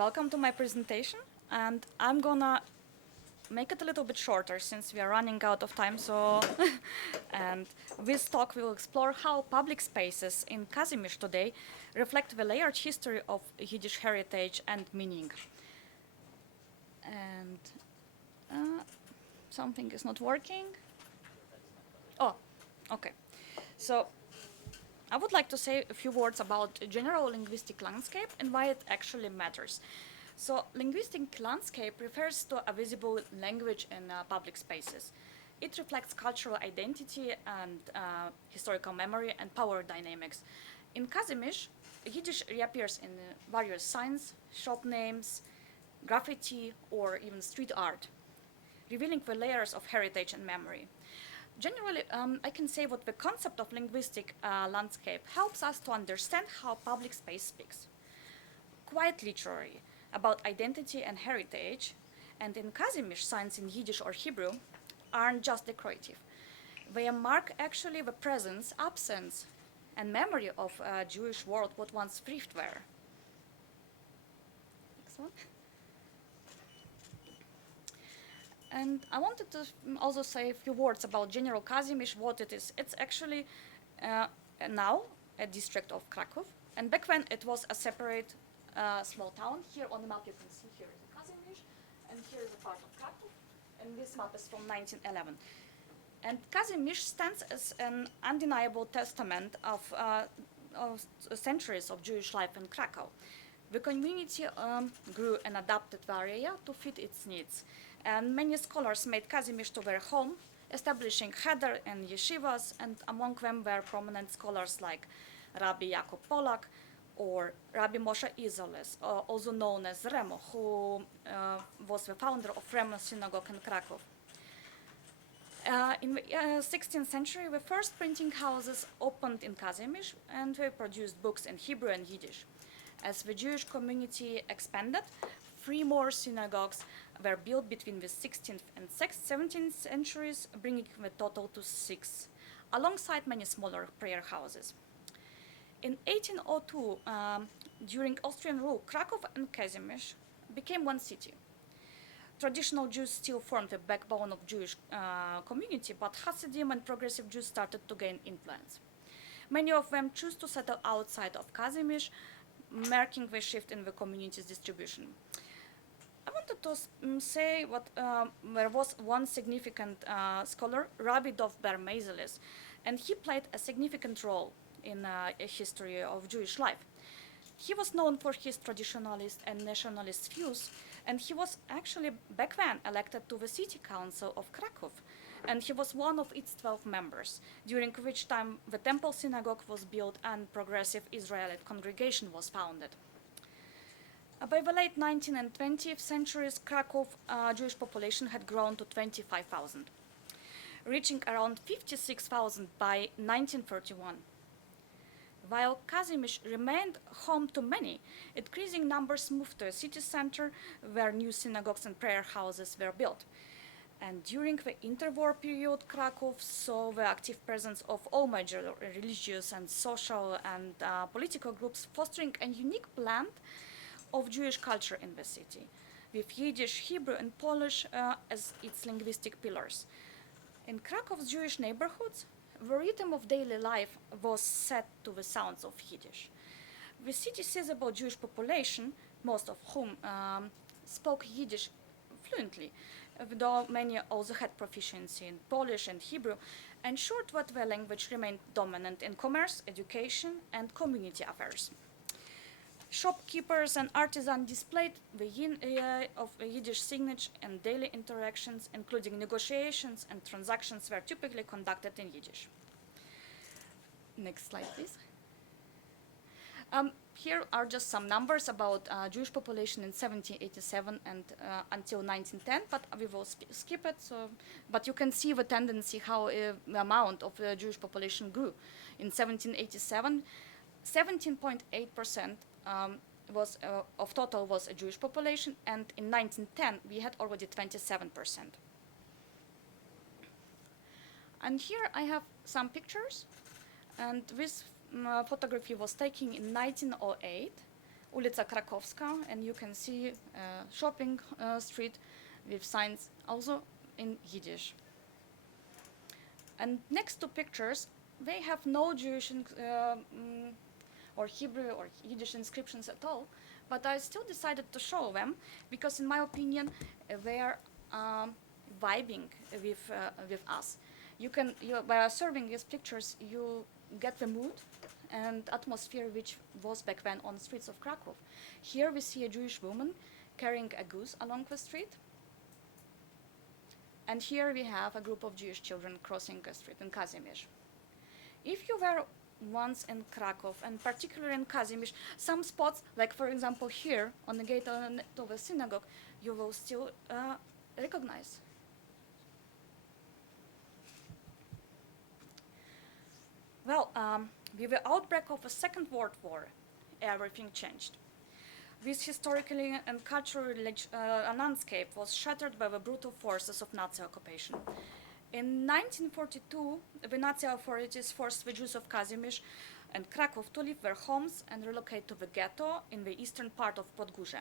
Welcome to my presentation, and I'm gonna make it a little bit shorter since we are running out of time. So, and this talk will explore how public spaces in Kazimierz today reflect the layered history of Yiddish heritage and meaning. And something is not working. Oh, okay. So I would like to say a few words about general linguistic landscape and why it actually matters. So linguistic landscape refers to a visible language in public spaces. It reflects cultural identity and historical memory and power dynamics. In Kazimierz, Yiddish reappears in various signs, shop names, graffiti, or even street art, revealing the layers of heritage and memory. Generally, I can say what the concept of linguistic landscape helps us to understand how public space speaks. Quite literary, about identity and heritage, and in Kazimierz, signs in Yiddish or Hebrew aren't just decorative. They mark actually the presence, absence, and memory of a Jewish world what once thrived there. Next one. And I wanted to also say a few words about General Kazimierz, what it is. It's actually now a district of Kraków, and back then it was a separate small town. Here on the map you can see here is Kazimierz, and here is a part of Kraków, and this map is from 1911. And Kazimierz stands as an undeniable testament of centuries of Jewish life in Krakow. The community grew and adapted the area to fit its needs. And many scholars made Kazimierz to their home, establishing cheder and yeshivas, and among them were prominent scholars like Rabbi Jakub Polak or Rabbi Moshe Izoles, also known as Remo, who was the founder of Remo Synagogue in Kraków. In the 16th century, the first printing houses opened in Kazimierz, and they produced books in Hebrew and Yiddish. As the Jewish community expanded, 3 more synagogues were built between the 16th and 17th centuries, bringing the total to 6, alongside many smaller prayer houses. In 1802, during Austrian rule, Kraków and Kazimierz became one city. Traditional Jews still formed the backbone of Jewish community, but Hasidim and progressive Jews started to gain influence. Many of them chose to settle outside of Kazimierz, marking the shift in the community's distribution. I wanted to say what there was one significant scholar, Rabbi Dov Ber Meiseles, and he played a significant role in a history of Jewish life. He was known for his traditionalist and nationalist views, and he was actually back then elected to the city council of Kraków, and he was one of its 12 members, during which time the temple synagogue was built and progressive Israelite congregation was founded. By the late 19th and 20th centuries, Kraków Jewish population had grown to 25,000, reaching around 56,000 by 1931. While Kazimierz remained home to many, increasing numbers moved to a city center where new synagogues and prayer houses were built. And during the interwar period, Kraków saw the active presence of all major religious and social and political groups, fostering a unique blend of Jewish culture in the city, with Yiddish, Hebrew, and Polish as its linguistic pillars. In Krakow's Jewish neighborhoods, the rhythm of daily life was set to the sounds of Yiddish. The city's sizable Jewish population, most of whom spoke Yiddish fluently, though many also had proficiency in Polish and Hebrew, ensured that the language remained dominant in commerce, education, and community affairs. Shopkeepers and artisans displayed the yin of Yiddish signage, and daily interactions, including negotiations and transactions, were typically conducted in Yiddish. Next slide, please. Here are just some numbers about Jewish population in 1787 and until 1910, but we will skip it. But you can see the tendency how the amount of the Jewish population grew. In 1787, 17.8% of total was a Jewish population, and in 1910 we had already 27%. And here I have some pictures, and this photography was taken in 1908 Ulica Krakowska, and you can see a shopping street with signs also in Yiddish. And next to pictures, they have no Jewish or Hebrew or Yiddish inscriptions at all, but I still decided to show them because, in my opinion, they are vibing with us. By observing these pictures, you get the mood and atmosphere which was back then on the streets of Kraków. Here we see a Jewish woman carrying a goose along the street. And here we have a group of Jewish children crossing a street in Kazimierz. If you were once in Kraków, and particularly in Kazimierz, some spots, like for example here on the gate of the synagogue, you will still recognize. Well, with the outbreak of the Second World War, everything changed. This historically and culturally landscape was shattered by the brutal forces of Nazi occupation. In 1942, the Nazi authorities forced the Jews of Kazimierz and Kraków to leave their homes and relocate to the ghetto in the eastern part of Podgórze.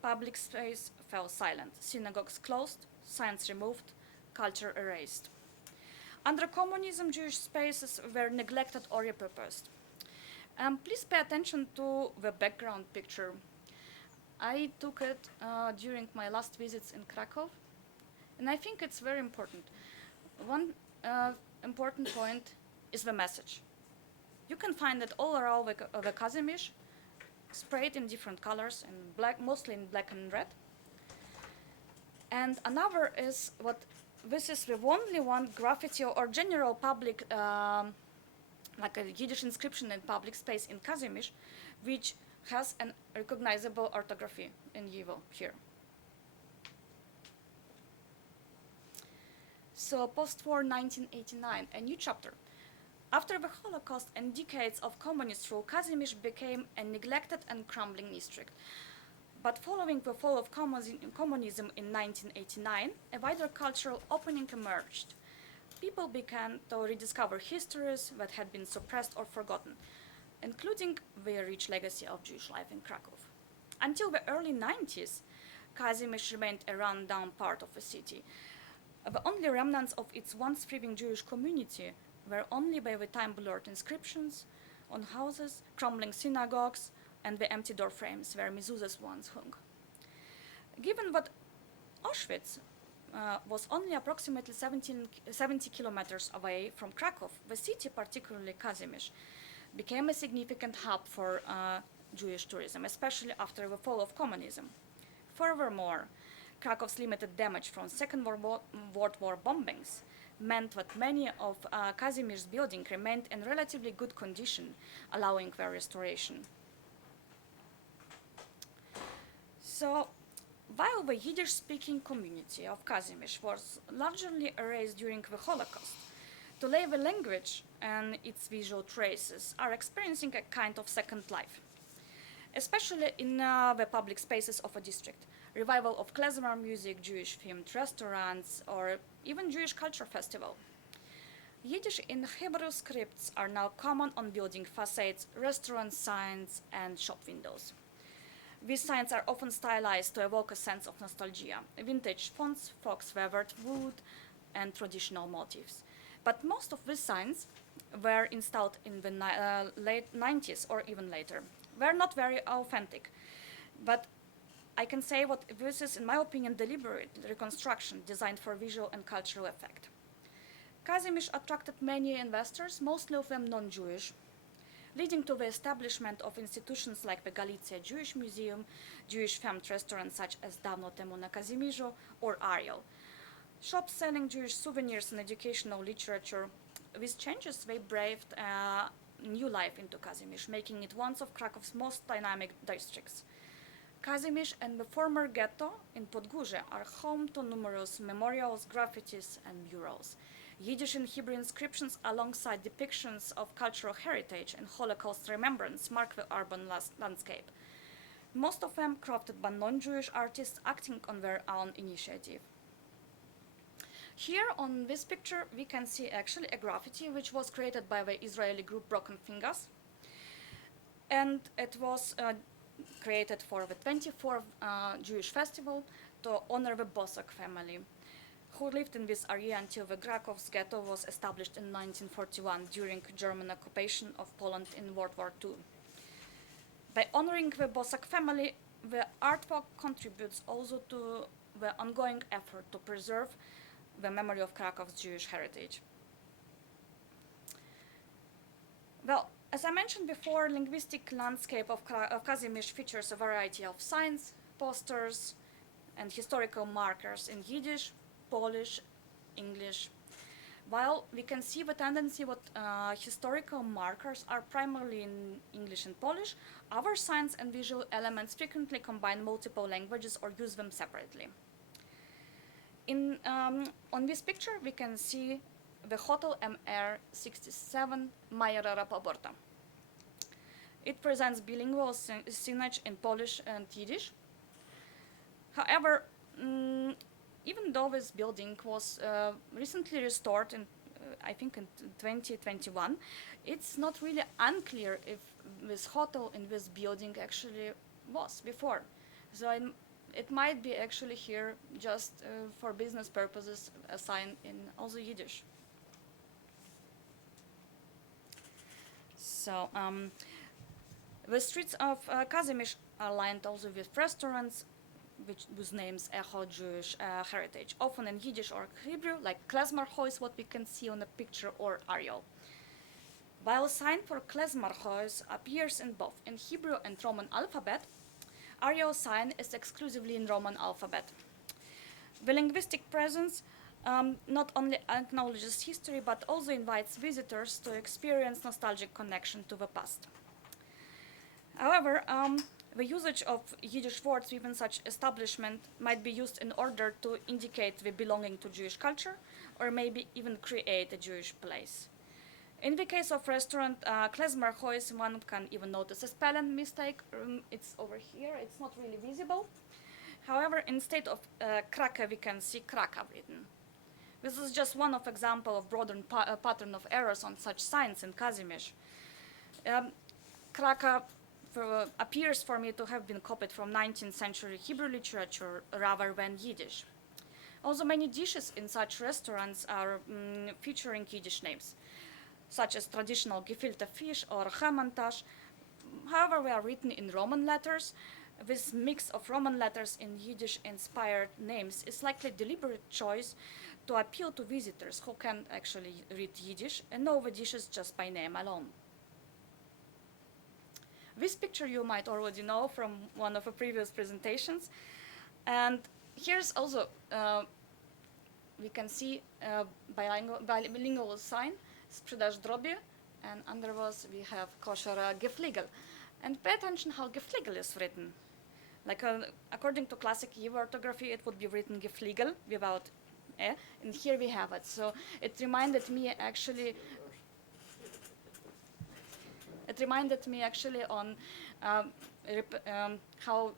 Public space fell silent, synagogues closed, signs removed, culture erased. Under communism, Jewish spaces were neglected or repurposed. Please pay attention to the background picture. I took it during my last visits in Kraków, and I think it's very important. One important point is the message. You can find it all around the Kazimierz, sprayed in different colors, in black, mostly in black and red. And another is this is the only one graffiti or general public, like a Yiddish inscription in public space in Kazimierz, which has an recognizable orthography in Yivo here. So post-war 1989, a new chapter. After the Holocaust and decades of communist rule, Kazimierz became a neglected and crumbling district. But following the fall of communism in 1989, a wider cultural opening emerged. People began to rediscover histories that had been suppressed or forgotten, including the rich legacy of Jewish life in Kraków. Until the early 90s, Kazimierz remained a run-down part of the city. The only remnants of its once thriving Jewish community were only by the time blurred inscriptions on houses, crumbling synagogues, and the empty door frames where mezuzahs once hung. Given that Auschwitz was only approximately 70 kilometers away from Kraków, the city, particularly Kazimierz, became a significant hub for Jewish tourism, especially after the fall of communism. Furthermore, Krakow's limited damage from Second World War bombings meant that many of Kazimierz's buildings remained in relatively good condition, allowing their restoration. So, while the Yiddish-speaking community of Kazimierz was largely erased during the Holocaust, today the language and its visual traces are experiencing a kind of second life, especially in the public spaces of a district. Revival of klezmer music, Jewish-themed restaurants, or even Jewish culture festival. Yiddish in Hebrew scripts are now common on building facades, restaurant signs, and shop windows. These signs are often stylized to evoke a sense of nostalgia, vintage fonts, fox-weathered wood, and traditional motifs. But most of these signs were installed in the late 90s or even later. Were not very authentic, but I can say what this is, in my opinion, deliberate reconstruction designed for visual and cultural effect. Kazimierz attracted many investors, mostly of them non-Jewish, leading to the establishment of institutions like the Galicia Jewish Museum, Jewish-themed restaurants such as Dawno temu na Kazimierzu or Ariel, shops selling Jewish souvenirs and educational literature. These changes, they breathed new life into Kazimierz, making it one of Krakow's most dynamic districts. Kazimierz and the former ghetto in Podgórze are home to numerous memorials, graffitis, and murals. Yiddish and Hebrew inscriptions alongside depictions of cultural heritage and Holocaust remembrance mark the urban landscape, most of them crafted by non-Jewish artists acting on their own initiative. Here on this picture we can see actually a graffiti which was created by the Israeli group Broken Fingers, and it was created for the 24th Jewish festival to honor the Bosak family, who lived in this area until the Krakow's ghetto was established in 1941 during German occupation of Poland in World War II. By honoring the Bosak family, the artwork contributes also to the ongoing effort to preserve the memory of Krakow's Jewish heritage. Well, as I mentioned before, linguistic landscape of Kazimierz features a variety of signs, posters, and historical markers in Yiddish, Polish, English. While we can see the tendency what historical markers are primarily in English and Polish, other signs and visual elements frequently combine multiple languages or use them separately. On this picture, we can see the Hotel MR67 Majora Poborta. It presents bilingual signage in Polish and Yiddish. However, even though this building was recently restored in, I think in 2021, it's not really unclear if this hotel in this building actually was before. So it might be actually here just for business purposes a sign in also Yiddish. So the streets of Kazimierz are lined also with restaurants whose names echo Jewish heritage, often in Yiddish or Hebrew, like Klezmer is what we can see on the picture, or Ariel. While a sign for Klezmer appears in both in Hebrew and Roman alphabet, Ariel sign is exclusively in Roman alphabet. The linguistic presence not only acknowledges history, but also invites visitors to experience nostalgic connection to the past. However, the usage of Yiddish words within such establishment might be used in order to indicate the belonging to Jewish culture, or maybe even create a Jewish place. In the case of restaurant Klezmer one can even notice a spelling mistake. It's over here, it's not really visible. However, instead of Kraków, we can see Kraków written. This is just one of example of broader pattern of errors on such signs in Kazimierz. Kraków appears for me to have been copied from 19th century Hebrew literature rather than Yiddish. Also, many dishes in such restaurants are featuring Yiddish names, such as traditional gefilte fish or hamantash. However, they are written in Roman letters. This mix of Roman letters and Yiddish-inspired names is likely a deliberate choice to appeal to visitors who can actually read Yiddish and know the dishes just by name alone. This picture you might already know from one of the previous presentations. And here's also, we can see a bilingual sign, Sprzedaż drobie, and under was we have kosher Gefliegel. And pay attention how Gefliegel is written. Like according to classic Yiddish orthography, it would be written Gefliegel without e, and here we have it. So it reminded me actually on how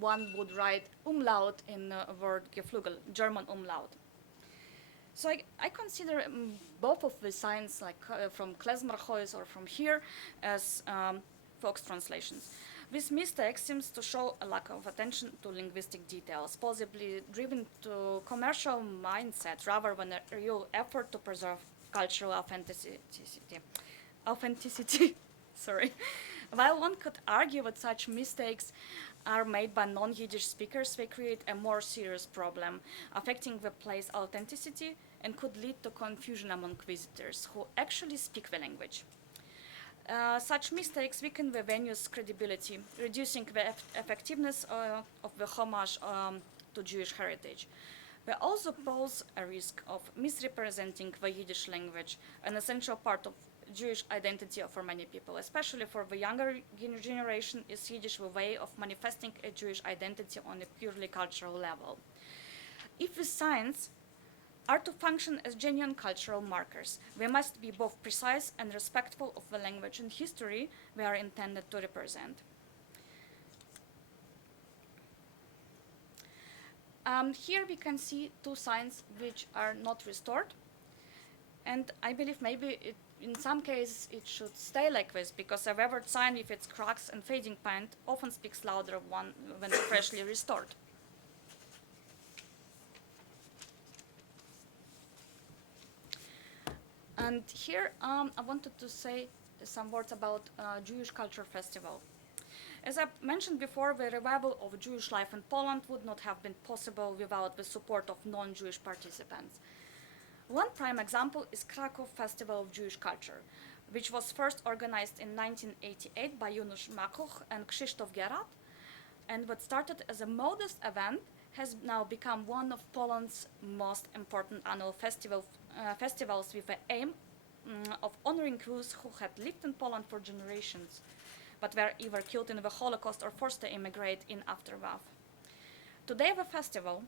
one would write umlaut in a word Geflügel, German umlaut. So I consider both of the signs, like from Klezmer or from here, as Fox translations. This mistake seems to show a lack of attention to linguistic details, possibly driven to commercial mindset rather than a real effort to preserve cultural authenticity. Sorry. While one could argue that such mistakes are made by non-Yiddish speakers, they create a more serious problem, affecting the place authenticity and could lead to confusion among visitors who actually speak the language. Such mistakes weaken the venue's credibility, reducing the effectiveness of the homage to Jewish heritage. They also pose a risk of misrepresenting the Yiddish language, an essential part of Jewish identity for many people, especially for the younger generation. Is Yiddish a way of manifesting a Jewish identity on a purely cultural level? If the signs are to function as genuine cultural markers, they must be both precise and respectful of the language and history they are intended to represent. Here we can see two signs which are not restored. And I believe maybe in some cases it should stay like this, because a weathered sign with its cracks and fading paint often speaks louder when freshly restored. And here I wanted to say some words about Jewish Culture Festival. As I mentioned before, the revival of Jewish life in Poland would not have been possible without the support of non-Jewish participants. One prime example is Kraków Festival of Jewish Culture, which was first organized in 1988 by Janusz Makuch and Krzysztof Gerard, and what started as a modest event has now become one of Poland's most important annual festivals with the aim of honoring those who had lived in Poland for generations, but were either killed in the Holocaust or forced to immigrate in aftermath. Today, the festival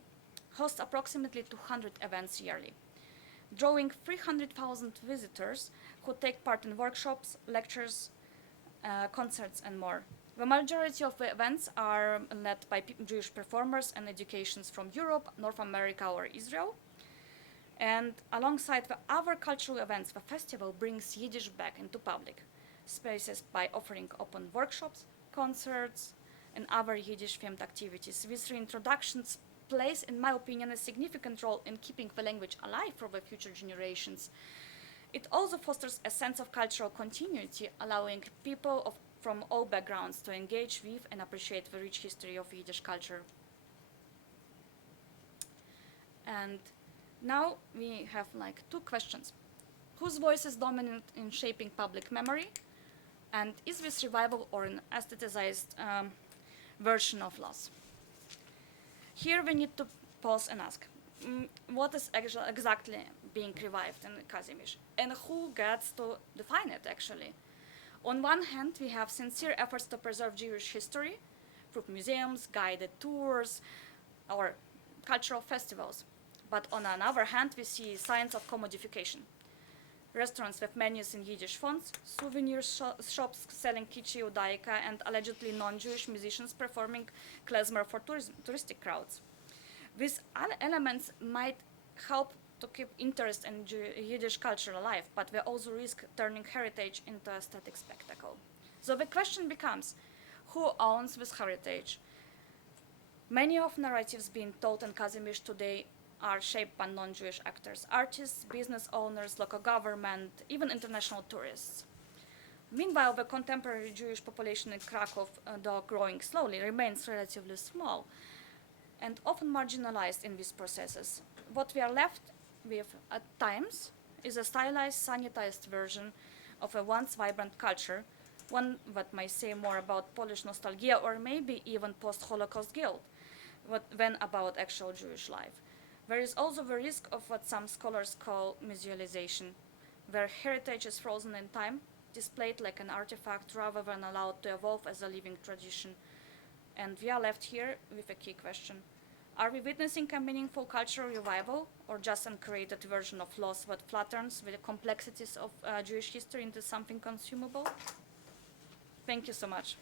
hosts approximately 200 events yearly, drawing 300,000 visitors who take part in workshops, lectures, concerts, and more. The majority of the events are led by Jewish performers and educations from Europe, North America, or Israel. And alongside the other cultural events, the festival brings Yiddish back into public spaces by offering open workshops, concerts, and other Yiddish-themed activities. These reintroductions plays, in my opinion, a significant role in keeping the language alive for the future generations. It also fosters a sense of cultural continuity, allowing people from all backgrounds to engage with and appreciate the rich history of Yiddish culture. And now we have like two questions. Whose voice is dominant in shaping public memory? And is this revival or an aestheticized version of loss? Here we need to pause and ask, what is exactly being revived in Kazimierz? And who gets to define it, actually? On one hand, we have sincere efforts to preserve Jewish history through museums, guided tours, or cultural festivals. But on another hand, we see signs of commodification. Restaurants with menus in Yiddish fonts, souvenir shops selling kitschy judaika, and allegedly non-Jewish musicians performing klezmer for touristic crowds. These elements might help to keep interest in Yiddish culture alive, but they also risk turning heritage into a static spectacle. So the question becomes, who owns this heritage? Many of narratives being told in Kazimierz today are shaped by non-Jewish actors, artists, business owners, local government, even international tourists. Meanwhile, the contemporary Jewish population in Kraków, though growing slowly, remains relatively small and often marginalized in these processes. What we are left with at times is a stylized, sanitized version of a once vibrant culture, one that might say more about Polish nostalgia or maybe even post-Holocaust guilt than about actual Jewish life. There is also the risk of what some scholars call musealization, where heritage is frozen in time, displayed like an artifact rather than allowed to evolve as a living tradition. And we are left here with a key question. Are we witnessing a meaningful cultural revival, or just an uncreated version of loss that flattens the complexities of Jewish history into something consumable? Thank you so much.